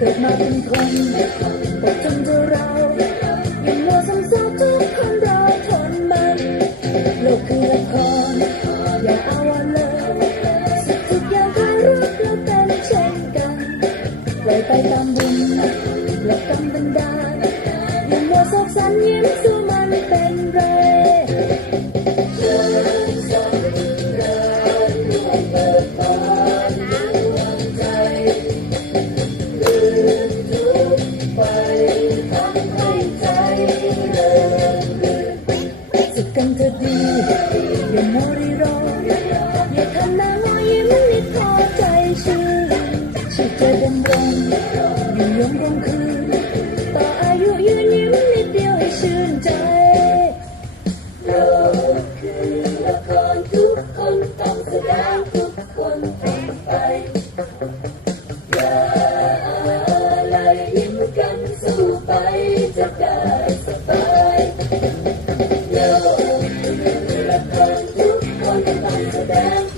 กิดมาเป็นคนแต่จนจะเรายังมัวสงสารทุกคนรอทนมันโลกคือละครอย่าเอาวันเลยสุดทุกอย่างคอยรักแล้วเป็นเช่นกันปล่อยไปตามบุญและกรรมบันดาลย่ามัวโศกสันยิ้มสู้มันเป็นไร จะดีอย่ามริโรอย่าทำหน้างอยิ้มไม่พอใจชื่น คนต้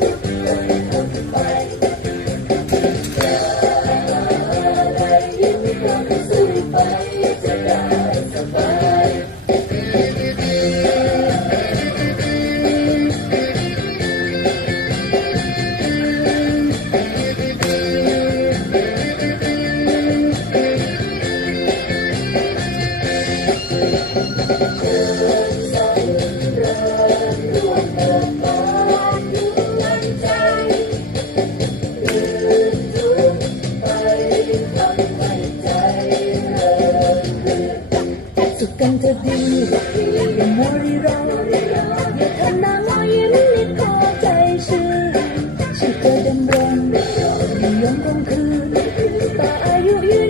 กันเธอดีอย่ามัวรีรออย่าทำหน้างอยิ้มนิดพอใจชื่นฉันเคยดำรงอยู่ยงคงคืนต่ออายุยืน